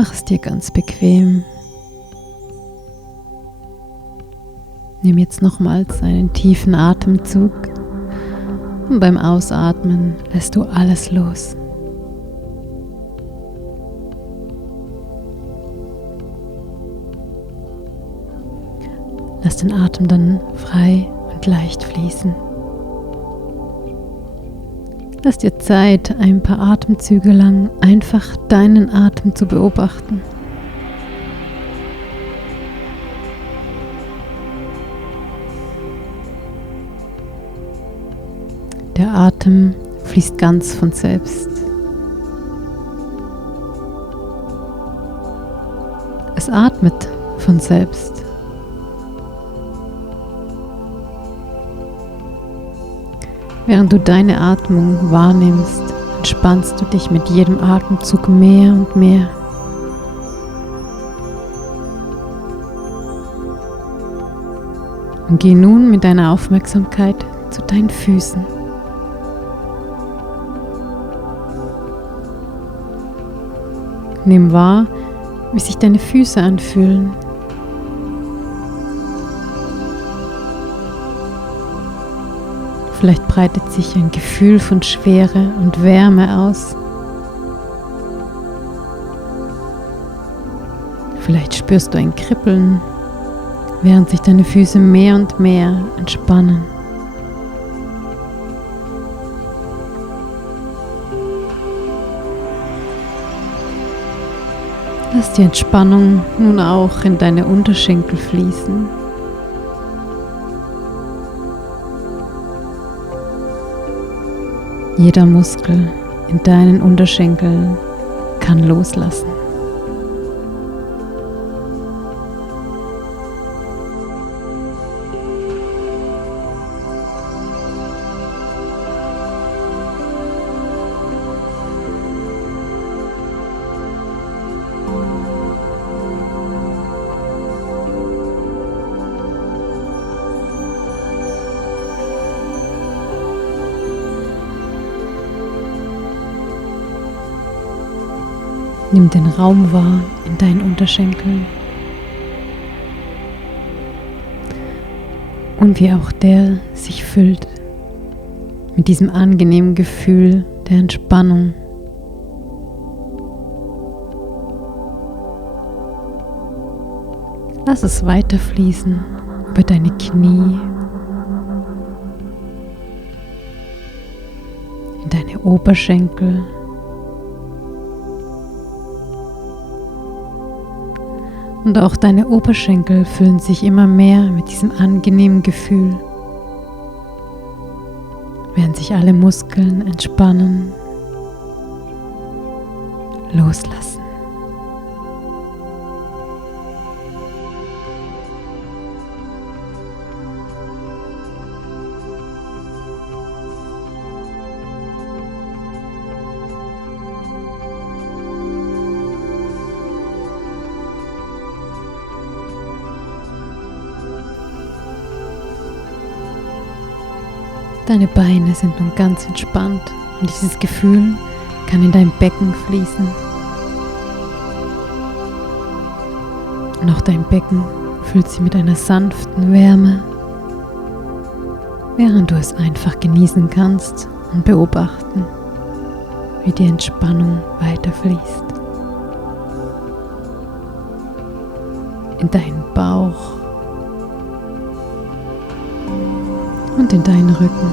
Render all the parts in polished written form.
Mach es dir ganz bequem. Nimm jetzt nochmals einen tiefen Atemzug und beim Ausatmen lässt du alles los. Lass den Atem dann frei und leicht fließen. Lass dir Zeit, ein paar Atemzüge lang einfach deinen Atem zu beobachten. Der Atem fließt ganz von selbst. Es atmet von selbst. Während du deine Atmung wahrnimmst, entspannst du dich mit jedem Atemzug mehr und mehr. Und geh nun mit deiner Aufmerksamkeit zu deinen Füßen. Nimm wahr, wie sich deine Füße anfühlen. Vielleicht breitet sich ein Gefühl von Schwere und Wärme aus. Vielleicht spürst du ein Kribbeln, während sich deine Füße mehr und mehr entspannen. Lass die Entspannung nun auch in deine Unterschenkel fließen. Jeder Muskel in deinen Unterschenkeln kann loslassen. Nimm den Raum wahr in deinen Unterschenkeln und wie auch der sich füllt mit diesem angenehmen Gefühl der Entspannung. Lass es weiterfließen über deine Knie, in deine Oberschenkel, und auch deine Oberschenkel füllen sich immer mehr mit diesem angenehmen Gefühl, während sich alle Muskeln entspannen, loslassen. Deine Beine sind nun ganz entspannt und dieses Gefühl kann in dein Becken fließen. Und auch dein Becken füllt sich mit einer sanften Wärme, während du es einfach genießen kannst und beobachten, wie die Entspannung weiterfließt. In deinen Bauch und in deinen Rücken.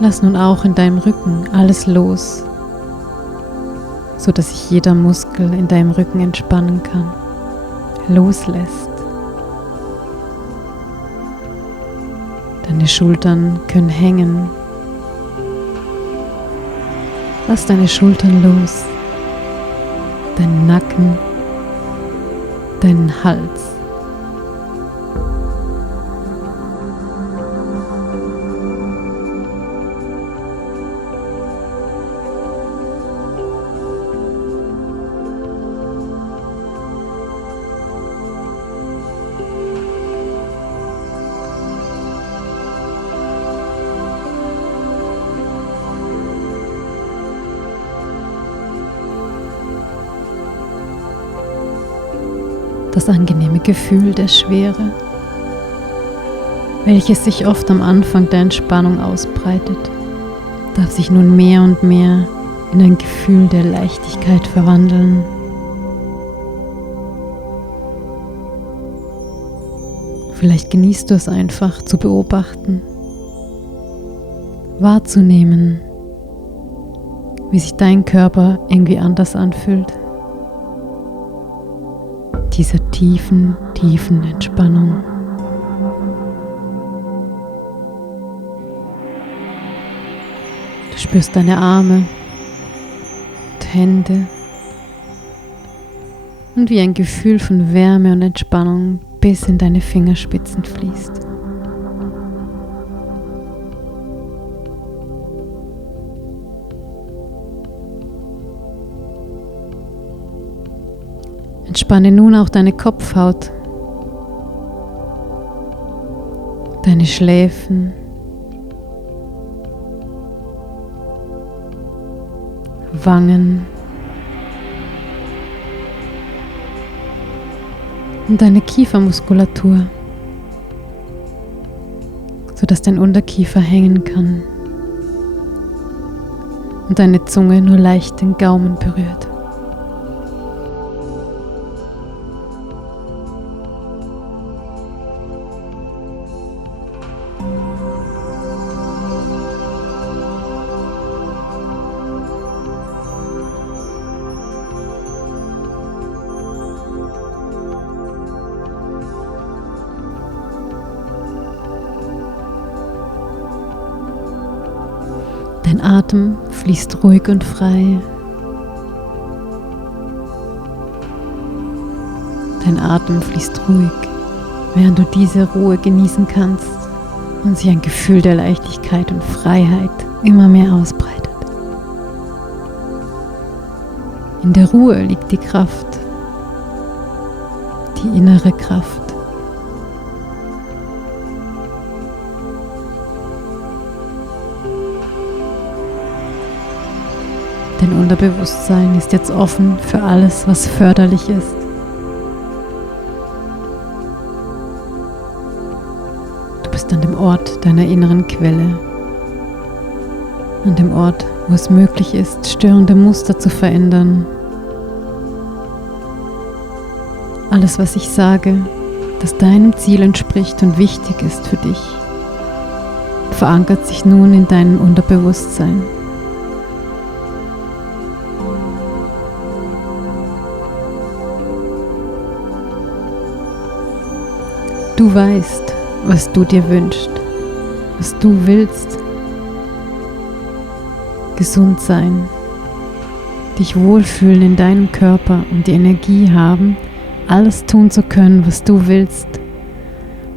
Lass nun auch in deinem Rücken alles los, so dass sich jeder Muskel in deinem Rücken entspannen kann, loslässt. Deine Schultern können hängen. Lass deine Schultern los, deinen Nacken, deinen Hals. Das angenehme Gefühl der Schwere, welches sich oft am Anfang der Entspannung ausbreitet, darf sich nun mehr und mehr in ein Gefühl der Leichtigkeit verwandeln. Vielleicht genießt du es einfach zu beobachten, wahrzunehmen, wie sich dein Körper irgendwie anders anfühlt. Dieser tiefen Entspannung. Du spürst deine Arme und Hände und wie ein Gefühl von Wärme und Entspannung bis in deine Fingerspitzen fließt. Entspanne nun auch deine Kopfhaut, deine Schläfen, Wangen und deine Kiefermuskulatur, sodass dein Unterkiefer hängen kann und deine Zunge nur leicht den Gaumen berührt. Dein Atem fließt ruhig und frei. Dein Atem fließt ruhig, während du diese Ruhe genießen kannst und sich ein Gefühl der Leichtigkeit und Freiheit immer mehr ausbreitet. In der Ruhe liegt die Kraft, die innere Kraft. Dein Unterbewusstsein ist jetzt offen für alles, was förderlich ist. Du bist an dem Ort deiner inneren Quelle, an dem Ort, wo es möglich ist, störende Muster zu verändern. Alles, was ich sage, das deinem Ziel entspricht und wichtig ist für dich, verankert sich nun in deinem Unterbewusstsein. Du weißt, was du dir wünschst, was du willst. Gesund sein, dich wohlfühlen in deinem Körper und die Energie haben, alles tun zu können, was du willst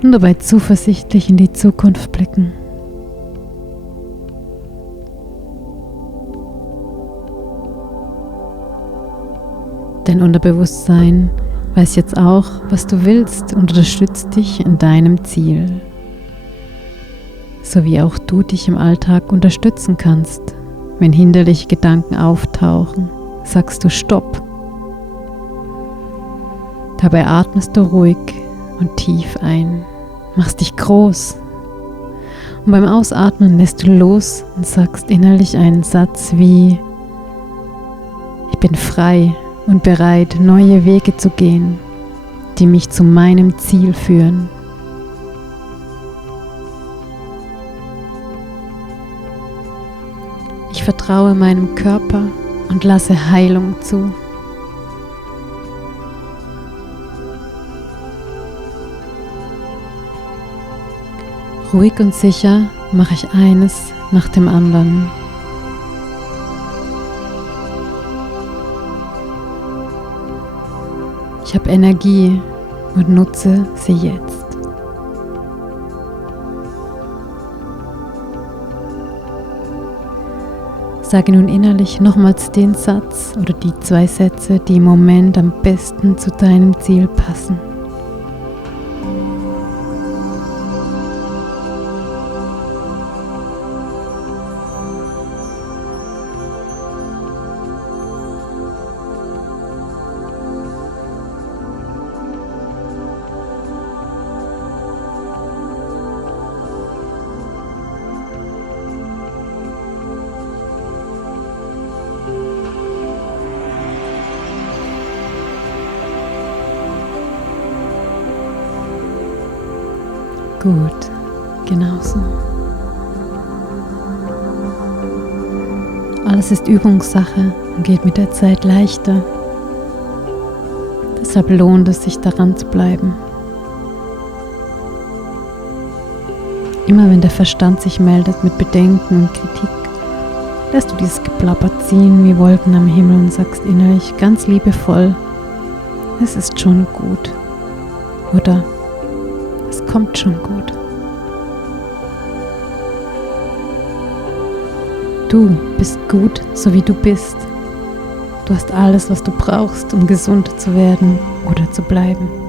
und dabei zuversichtlich in die Zukunft blicken. Dein Unterbewusstsein weiß jetzt auch, was du willst und unterstützt dich in deinem Ziel. So wie auch du dich im Alltag unterstützen kannst. Wenn hinderliche Gedanken auftauchen, sagst du Stopp. Dabei atmest du ruhig und tief ein, machst dich groß. Und beim Ausatmen lässt du los und sagst innerlich einen Satz wie: Ich bin frei und bereit, neue Wege zu gehen, die mich zu meinem Ziel führen. Ich vertraue meinem Körper und lasse Heilung zu. Ruhig und sicher mache ich eines nach dem anderen. Ich habe Energie und nutze sie jetzt. Sage nun innerlich nochmals den Satz oder die 2 Sätze, die im Moment am besten zu deinem Ziel passen. Gut, genauso. Alles ist Übungssache und geht mit der Zeit leichter. Deshalb lohnt es sich, daran zu bleiben. Immer wenn der Verstand sich meldet mit Bedenken und Kritik, lässt du dieses Geplapper ziehen wie Wolken am Himmel und sagst innerlich ganz liebevoll, es ist schon gut. Oder es kommt schon gut. Du bist gut, so wie du bist. Du hast alles, was du brauchst, um gesund zu werden oder zu bleiben.